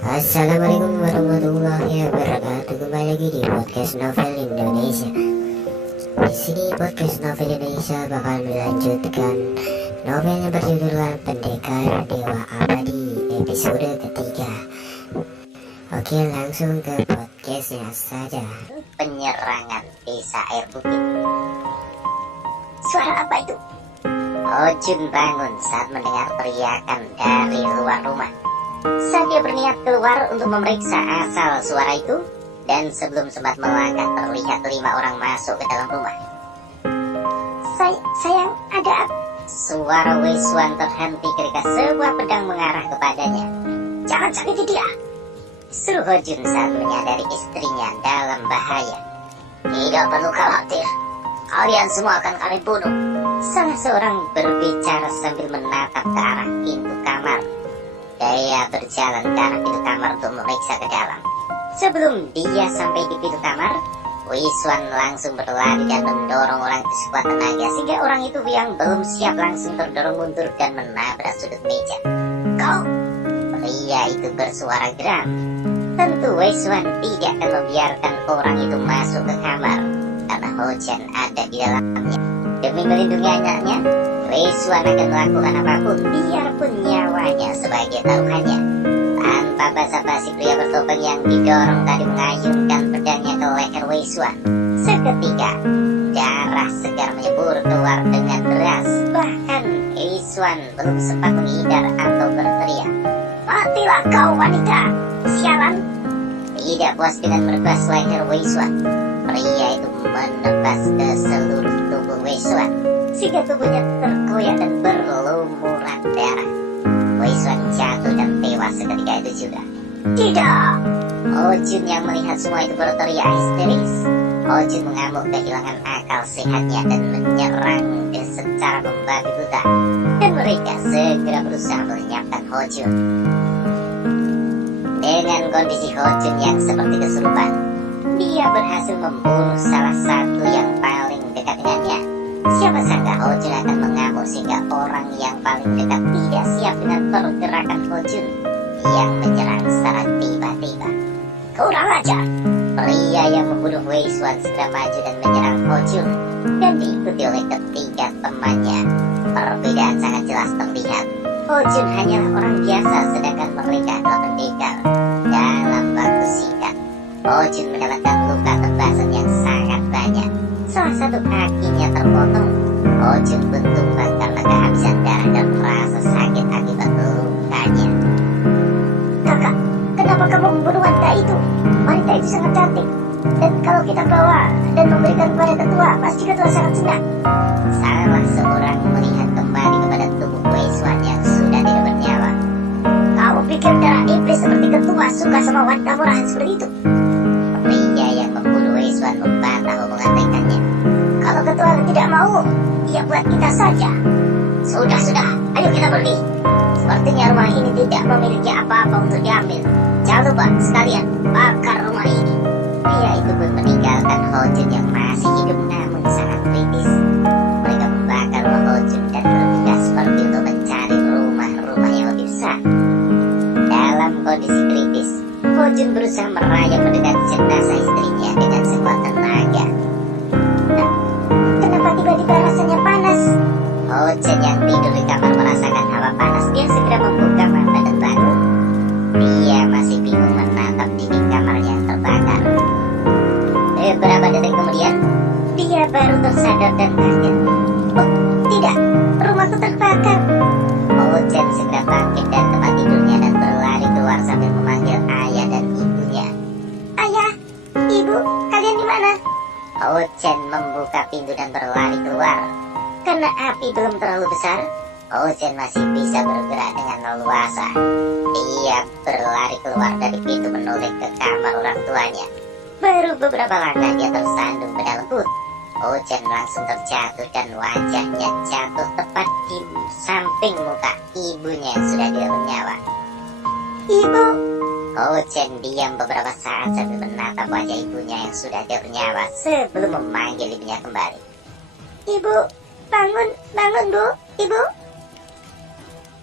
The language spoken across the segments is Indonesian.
Assalamualaikum warahmatullahi wabarakatuh. Kembali lagi di podcast Novel Indonesia. Di sini podcast Novel Indonesia bakal melanjutkan novel yang berjudul Pendekar Dewa Abadi episode ketiga. Oke, langsung ke podcastnya saja. Penyerangan desa air bukit. Suara apa itu? Ojun bangun saat mendengar teriakan dari luar rumah. Saat dia berniat keluar untuk memeriksa asal suara itu, dan sebelum sempat melangkah terlihat 5 orang masuk ke dalam rumah. Sayang, ada apa? Suara Weiswan terhenti ketika sebuah pedang mengarah kepadanya. Jangan sakiti dia, seru Hojun saat menyadari istrinya dalam bahaya. Tidak perlu khawatir, kalian semua akan kami bunuh. Salah seorang berbicara sambil menatap ke arah pintu kamar. Dia berjalan ke arah pintu kamar untuk memeriksa ke dalam. Sebelum dia sampai di pintu kamar, Weiswan langsung berlari dan mendorong orang itu sekuat tenaga, sehingga orang itu yang belum siap langsung terdorong mundur dan menabrak sudut meja. Kau! Pria itu bersuara geram. Tentu Weiswan tidak akan membiarkan orang itu masuk ke kamar, karena Hojun ada di dalamnya. Demi melindungi anaknya, Weiswan akan melakukan apapun, biarpun nyawanya sebagai taruhannya. Tanpa basa-basi, pria bertopeng yang didorong tadi mengayunkan pedangnya ke leher Weiswan. Seketika, darah segar menyembur keluar dengan deras. Bahkan Weiswan belum sempat menghindar atau berteriak. Matilah kau wanita, sialan! Tidak puas dengan merebas leher Weiswan, pria itu menebas ke seluruh tubuh Weiswan, sehingga tubuhnya terkoyak dan berlumuran darah. Weiswan jatuh dan tewas seketika itu juga. Tidak! Hojun yang melihat semua itu berteriak histeris. Hojun mengamuk kehilangan akal sehatnya dan menyerang secara membabi buta. Dan mereka segera berusaha melenyapkan Hojun. Dengan kondisi Hojun yang seperti kesurupan, dia berhasil membunuh salah satu yang paling dekat dengannya. Siapa sangka Hojun akan mengamuk sehingga orang yang paling dekat tidak siap dengan pergerakan Hojun yang menyerang secara tiba-tiba. Kurang ajar! Pria yang membunuh Weiswan segera maju dan menyerang Hojun dan diikuti oleh ketiga temannya. Perbedaan sangat jelas terlihat. Hojun hanyalah orang biasa, sedangkan mereka adalah pendekar. Dalam waktu singkat, Hojun mendapatkan luka tebasan yang sangat banyak. Salah satu kakinya terpotong. Hojun pun tumbang karena kehabisan darah dan merasa sakit akibat lukanya. Kakak, kenapa kamu membunuh wanita itu? Wanita itu sangat cantik, dan kalau kita bawa dan memberikan kepada ketua, pasti ketua sangat senang. Salah seorang melihat kembali kepada tubuh Weiswan yang sudah tidak bernyawa. Kamu pikir darah iblis seperti ketua suka sama wanita murahan seperti itu? Pria yang membunuh Weiswan membantah omongan rekannya. Kalau ketua tidak mau, ya buat kita saja. Sudah, ayo kita pergi. Sepertinya rumah ini tidak memiliki apa-apa untuk diambil. Jangan lupa sekalian bakar rumah ini. Pria itu pun meninggalkan Hojun yang masih hidup namun sangat kritis. Mereka membakar rumah Hojun dan bergegas pergi untuk mencari rumah-rumah yang lebih besar. Dalam kondisi kritis, Hojun berusaha merayap mendekati jenazah istrinya dengan sekuat tenaga. Kenapa tiba-tiba rasanya panas? Hojun yang tidur di kamar merasakan hawa panas. Dia segera membuka mata dan bangun. Dia masih bingung menatap dinding kamar yang terbakar. Beberapa detik kemudian, dia baru tersadar dan kaget. Oh, tidak, rumahku terbakar. Hojun segera bangkit dari tempat tidurnya dan berlari keluar sambil memanggil ayah dan ibunya. Ayah, ibu, kalian di mana? Hojun membuka pintu dan berlari keluar. Karena api belum terlalu besar, Hojun masih bisa bergerak dengan leluasa. Dia berlari keluar dari pintu menoleh ke kamar orang tuanya. Baru beberapa langkah dia tersandung ke dalam got. Hojun langsung terjatuh dan wajahnya jatuh tepat di samping muka ibunya yang sudah tidak bernyawa. Ibu! Hojun diam beberapa saat sambil menatap wajah ibunya yang sudah tidak bernyawa sebelum memanggil ibunya kembali. Ibu, bangun Bu, Ibu.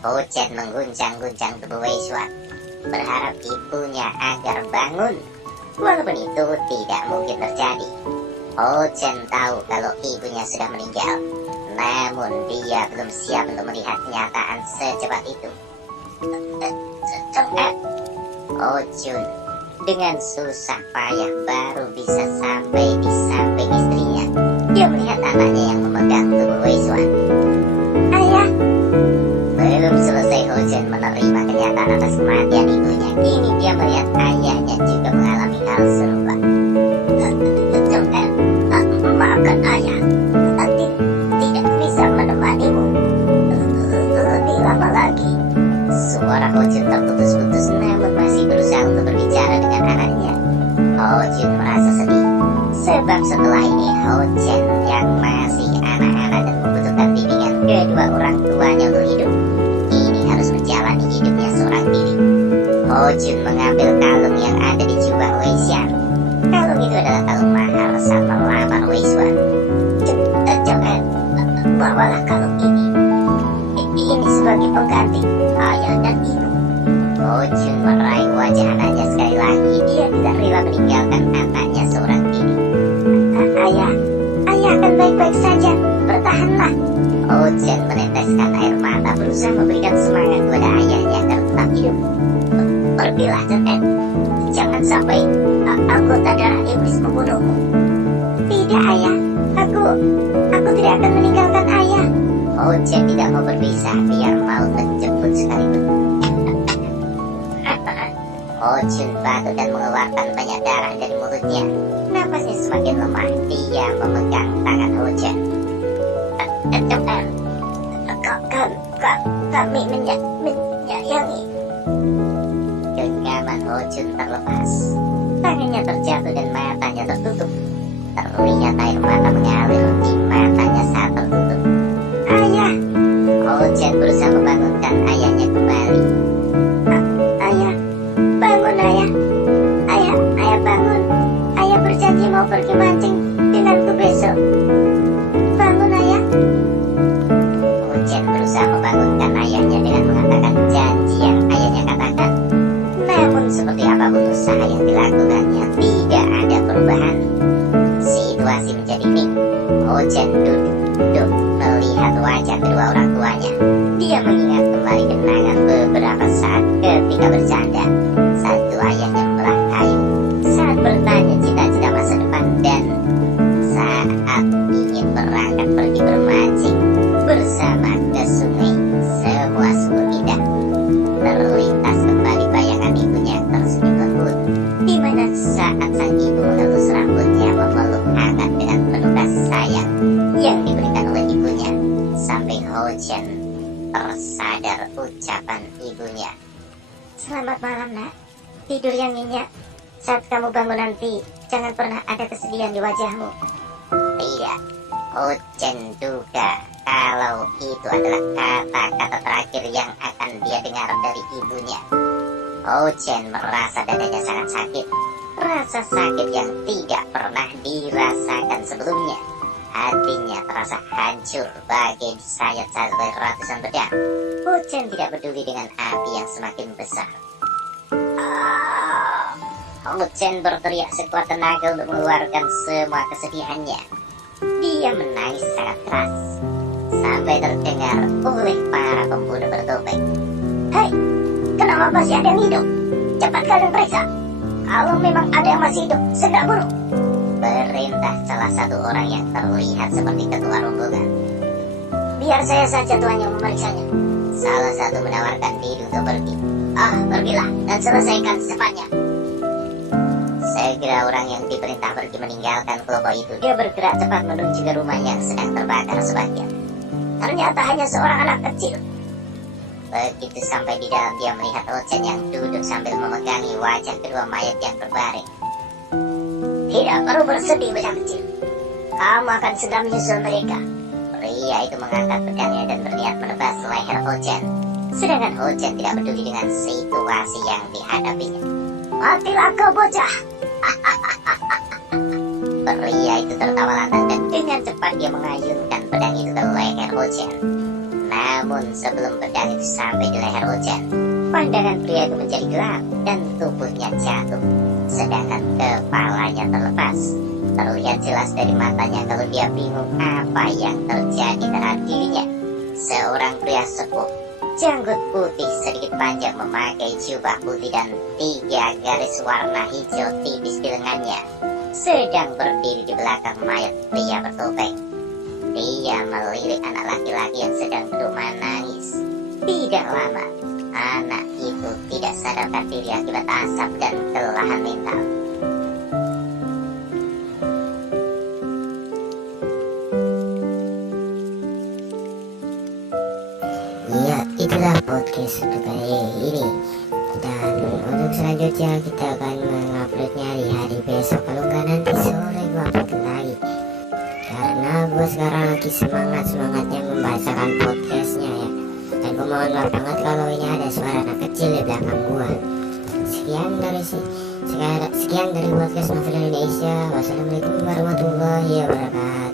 Hojun mengguncang-guncang tubuh Weiswan. berharap ibunya agar bangun. Walaupun itu tidak mungkin terjadi. Ho Chen tahu kalau ibunya sudah meninggal, namun dia belum siap untuk melihat kenyataan secepat itu. Ho Jun dengan susah payah baru bisa sampai di samping istrinya. Dia melihat anaknya yang memegang tubuh Wei Xuan. Ayah! Belum selesai Ho Chen menerima kenyataan atas kematian ibunya, kini dia melihat ayahnya juga mengalami hal serupa. Maafkan ayah, tidak bisa menemanimu lebih lama lagi. Suara Ho Chen terputus-putus namun masih berusaha untuk berbicara dengan anaknya. Ho Chen merasa sedih, sebab setelah ini Ho Chen yang masih anak-anak dan membutuhkan bimbingan kedua orang tuanya untuk hidup, kini harus menjalani hidupnya seorang diri. Ho Chen mengambil kalung yang ada di jubah Wei Xian. Kalung itu adalah kalung mahal saat melamar Wei Xuan. Jangan, bawalah kalung ini. Ini sebagai pengganti ayah dan ibu. Ho Chen meraih wajah anaknya sekali lagi. Dia tidak rela meninggalkan anaknya seorang diri. Ayah akan baik-baik saja. Bertahanlah. Ho Chen meneteskan air mata berusaha memberikan semangat kepada ayahnya agar tetap hidup. Pergilah Chen, jangan sampai anggota darah iblis membunuhmu. Tidak ayah, aku tidak akan meninggalkan ayah. Ho Chen tidak mau berpisah biar maut menjemput sekalipun. Ho Chen batuk dan mengeluarkan banyak darah dari mulutnya. Napasnya semakin lemah. Dia memegang tangan Ho Chen. Kami menyayangi. Genggaman Ho Chen terlepas. Tangannya terjatuh dan matanya tertutup. Terlihat air mata mengalir di matanya saat tertutup. Ayah! Ho Chen berusaha membangunkan ayahnya kembali. Ayah, bangun ayah. Ayah bangun. Ayah berjanji mau pergi mancing denganku besok. Bangun ayah. Ho Chen berusaha membangunkan ayahnya dengan mengatakan janji yang ayahnya katakan. Namun seperti apapun usaha yang dilakukannya, tidak ada perubahan. Situasi menjadi hening. Ho Chen duduk melihat wajah kedua orang tuanya. Dia mengingat kembali kenangan beberapa saat ketika bercanda, saat ayahnya membelah kayu, saat bertanya cita-cita masa depan, dan saat ingin berangkat pergi bermancing bersama ke sungai. Semua sungguh indah. Terlintas kembali bayangan ibunya tersenyum lembut, di mana saat sang ibu mengelus rambutnya memeluk hangat dengan penuh kasih sayang yang diberikan oleh ibunya, sampai Ho Chen tersadar ucapan ibunya. Selamat malam nak, tidur yang nyenyak. Saat kamu bangun nanti, jangan pernah ada kesedihan di wajahmu. Tidak, Ho Chen duga kalau itu adalah kata-kata terakhir yang akan dia dengar dari ibunya. Ho Chen merasa dadanya sangat sakit. Rasa sakit yang tidak pernah dirasakan sebelumnya. Hatinya terasa hancur bagai disayat-sayat oleh ratusan pedang. Ho Chen tidak peduli dengan api yang semakin besar. Ho Chen berteriak sekuat tenaga untuk mengeluarkan semua kesedihannya. Dia menangis sangat keras sampai terdengar oleh para pembunuh bertopeng. Hei, kenapa masih ada yang hidup? Cepat kalian periksa. Kalau memang ada yang masih hidup, segera bunuh. Perintah salah satu orang yang terlihat seperti ketua rombongan. Biar saya saja tuan yang memeriksanya. Salah satu menawarkan diri untuk pergi. Pergilah dan selesaikan secepatnya. Segera orang yang diperintah pergi meninggalkan kelompok itu. Dia bergerak cepat menuju ke rumah yang sedang terbakar sebagian. Ternyata hanya seorang anak kecil. Begitu sampai di dalam, dia melihat Ho Chen yang duduk sambil memegangi wajah kedua mayat yang berbaring. Tidak perlu bersedih bocah kecil. Kamu akan segera menyusul mereka. Pria itu mengangkat pedangnya dan berniat menebas leher Ho Chen. Sedangkan Ho Chen tidak peduli dengan situasi yang dihadapinya. Matilah kau bocah. Pria itu tertawa lantang dan dengan cepat dia mengayunkan pedang itu ke leher Ho Chen. Namun sebelum pedang itu sampai di leher Ho Chen, Pandangan pria itu menjadi gelap dan tubuhnya jatuh, sedangkan kepalanya terlepas. Terlihat jelas dari matanya kalau dia bingung apa yang terjadi terhadap dirinya. Seorang pria sepuh, janggut putih sedikit panjang, memakai jubah putih dan 3 garis warna hijau tipis di lengannya, sedang berdiri di belakang mayat pria bertopeng. Dia melirik anak laki-laki yang sedang duduk menangis. Tidak lama, anak itu tidak sadarkan diri akibat asap dan kelelahan mental. Ya, itulah podcast untuk kali ini. Dan untuk selanjutnya kita akan menguploadnya di hari besok, kalau nggak nanti sore gue upload lagi. Karena gue sekarang lagi semangatnya membacakan podcastnya ya. Dan gue mohon maaf banget kalau ini ada suara anak kecil di belakang gue. Sekian dari podcast Novel Indonesia. Wassalamualaikum warahmatullahi wabarakatuh.